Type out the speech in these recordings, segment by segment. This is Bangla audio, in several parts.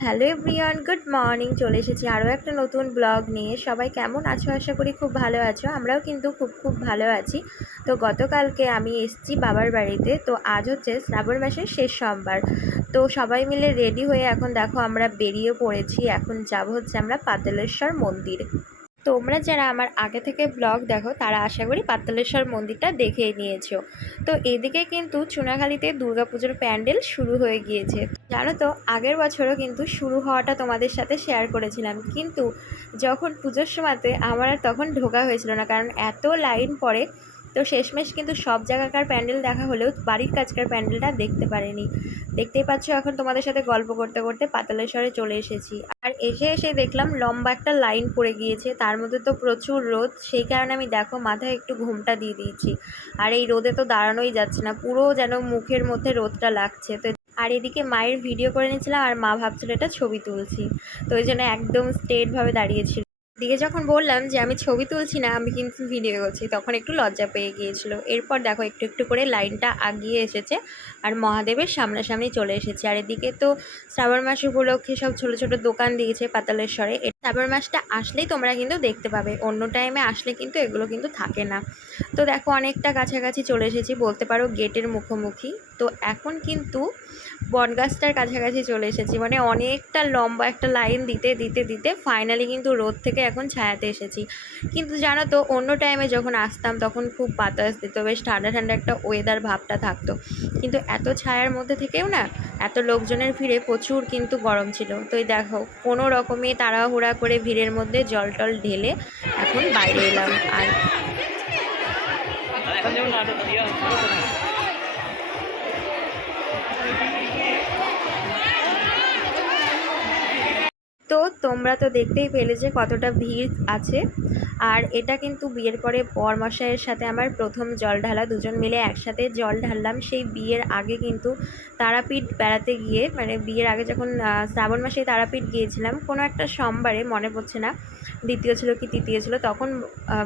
Hello everyone, good morning. চলে এসেছি আরও একটা নতুন ব্লগ নিয়ে। সবাই কেমন আছো? আশা করি খুব ভালো আছো। আমরাও কিন্তু খুব ভালো আছি। তো গতকালকে আমি এসেছি বাবার বাড়িতে। তো আজ হচ্ছে শ্রাবণ মাসের শেষ সোমবার। তো সবাই মিলে রেডি হয়ে এখন দেখো আমরা বেরিয়ে পড়েছি। এখন যাব হচ্ছে আমরা পাতালেশ্বর মন্দির। তোমরা যারা আমার আগে থেকে ব্লগ দেখো তারা আশা করি পাতালেশ্বর মন্দিরটা দেখেই নিয়েছো। তো এদিকে কিন্তু চুনাখালীতে দুর্গাপুজোর প্যান্ডেল শুরু হয়ে গিয়েছে। জানো তো, আগের বছরও কিন্তু শুরু হওয়াটা তোমাদের সাথে শেয়ার করেছিলাম, কিন্তু যখন পুজোর সময়তে আমার আর তখন ঢোকা হয়েছিল না, কারণ এত লাইন পড়ে। তো শেষমেশ কিন্তু সব জায়গাকার প্যান্ডেল দেখা হলেও বাড়ির কাছকার প্যান্ডেলটা দেখতে পারিনি। দেখতেই পাচ্ছ এখন তোমাদের সাথে গল্প করতে করতে পাতালেশ্বরে চলে এসেছি। আর এসে দেখলাম লম্বা একটা লাইন পড়ে গিয়েছে, তার মধ্যে তো প্রচুর রোদ। সেই কারণে আমি দেখো মাথায় একটু ঘুমটা দিয়ে দিয়েছি। আর এই রোদে তো দাঁড়ানোই যাচ্ছে না, পুরো যেন মুখের মধ্যে রোদটা লাগছে। তো আর এদিকে মায়ের ভিডিও করে নিয়েছিলাম, আর মা ভাবছিল এটা ছবি তুলছি। তো ওই জন্য একদম স্ট্রেটভাবে দাঁড়িয়েছিল। দিকে যখন বললাম যে আমি ছবি তুলছি না, আমি কিন্তু ভিডিও করছি, তখন একটু লজ্জা পেয়ে গিয়েছিল। এরপর দেখো একটু একটু করে লাইনটা আগিয়ে এসেছে আর মহাদেবের সামনাসামনি চলে এসেছে। আর এদিকে তো শ্রাবণ মাস উপলক্ষে সব ছোট ছোট দোকান দিয়েছে পাতালেশ্বরে। শ্রাবণ মাসটা আসলেই তোমরা কিন্তু দেখতে পাবে, অন্য টাইমে আসলে কিন্তু এগুলো কিন্তু থাকে না। তো দেখো অনেকটা কাছাকাছি চলে এসেছি, বলতে পারো গেটের মুখোমুখি। তো এখন কিন্তু বটগাছটার কাছাকাছি চলে এসেছি, মানে অনেকটা লম্বা একটা লাইন দিতে দিতে দিতে ফাইনালি কিন্তু রোদ থেকে এখন ছায়াতে এসেছি। কিন্তু জানো তো, অন্য টাইমে যখন আসতাম তখন খুব বাতাস দিত, বেশ ঠান্ডা ঠান্ডা একটা ওয়েদার ভাবটা থাকতো। কিন্তু এত ছায়ার মধ্যে থেকেও না, এত লোকজনের ভিড়ে প্রচুর কিন্তু গরম ছিল। তো এই দেখো কোনো রকমে তাড়াহুড়া করে ভিড়ের মধ্যে জল টল ঢেলে এখন বাইরে এলাম। আর তো তোমরা তো দেখতেই পেলে যে কতটা ভিড় আছে। আর এটা কিন্তু বিয়ের পরে বরমশাইয়ের সাথে আমার প্রথম জল ঢালা, দুজন মিলে একসাথে জল ঢাললাম। সেই বিয়ের আগে কিন্তু তারাপীঠ বেড়াতে গিয়ে, মানে বিয়ের আগে যখন শ্রাবণ মাসে তারাপীঠ গিয়েছিলাম কোনো একটা সোমবারে, মনে পড়ছে না দ্বিতীয় ছিল কি তৃতীয় ছিল, তখন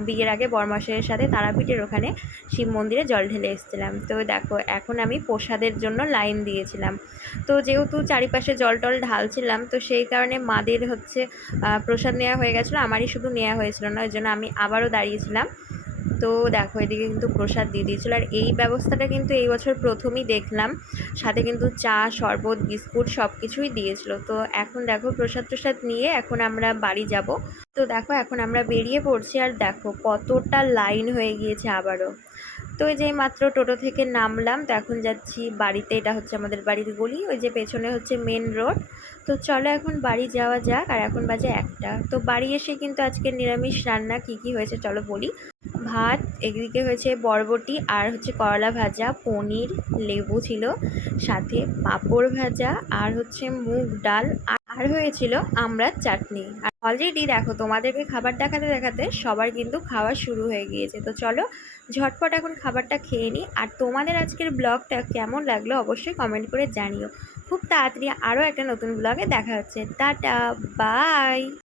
বিয়ের আগে বরমশাইয়ের সাথে তারাপীঠের ওখানে শিব মন্দিরে জল ঢেলে এসেছিলাম। তো দেখো এখন আমি প্রসাদের জন্য লাইন দিয়েছিলাম। তো যেহেতু চারিপাশে জল টল ঢালছিলাম, তো সেই কারণে মাদের হচ্ছে প্রসাদ নেওয়া হয়ে গেছিলো, আমারই শুধু নেওয়া হয়েছিল না, ওই জন্য আমি আবারও দাঁড়িয়েছিলাম। তো দেখো এদিকে কিন্তু প্রসাদ দিয়ে দিয়েছিলো। আর এই ব্যবস্থাটা কিন্তু এই বছর প্রথমই দেখলাম, সাথে কিন্তু চা শরবত বিস্কুট সব কিছুই দিয়েছিলো। তো এখন দেখো প্রসাদ নিয়ে এখন আমরা বাড়ি যাব। তো দেখো এখন আমরা বেরিয়ে পড়ছি, আর দেখো কতটা লাইন হয়ে গিয়েছে আবারও। তো এই যে মাত্র টোটো থেকে নামলাম, তো এখন যাচ্ছি বাড়িতে। এটা হচ্ছে আমাদের বাড়ির গলি, ওই যে পেছনে হচ্ছে মেন রোড। তো চলো এখন বাড়ি যাওয়া যাক। আর এখন বাজে 1টা। তো বাড়ি এসে কিন্তু আজকে নিরামিষ রান্না কি কি হয়েছে চলো বলি। ভাত, এদিকে হয়েছে বরবটি আর হচ্ছে করলা ভাজা, পনির, লেবু ছিল, সাথে পাঁপড় ভাজা, আর হচ্ছে মুগ ডাল, আর হয়েছিল আমড়ার চাটনি। আর অলরেডি দেখো তোমাদেরকে খাবার দেখাতে দেখাতে সবার কিন্তু খাওয়া শুরু হয়ে গিয়েছে। তো চলো ঝটপট এখন খাবারটা খেয়ে নিই। আর তোমাদের আজকের ব্লগটা কেমন লাগলো অবশ্যই কমেন্ট করে জানিও। খুব তাড়াতাড়ি আরও একটা নতুন ব্লগে দেখা হচ্ছে। Tata, by.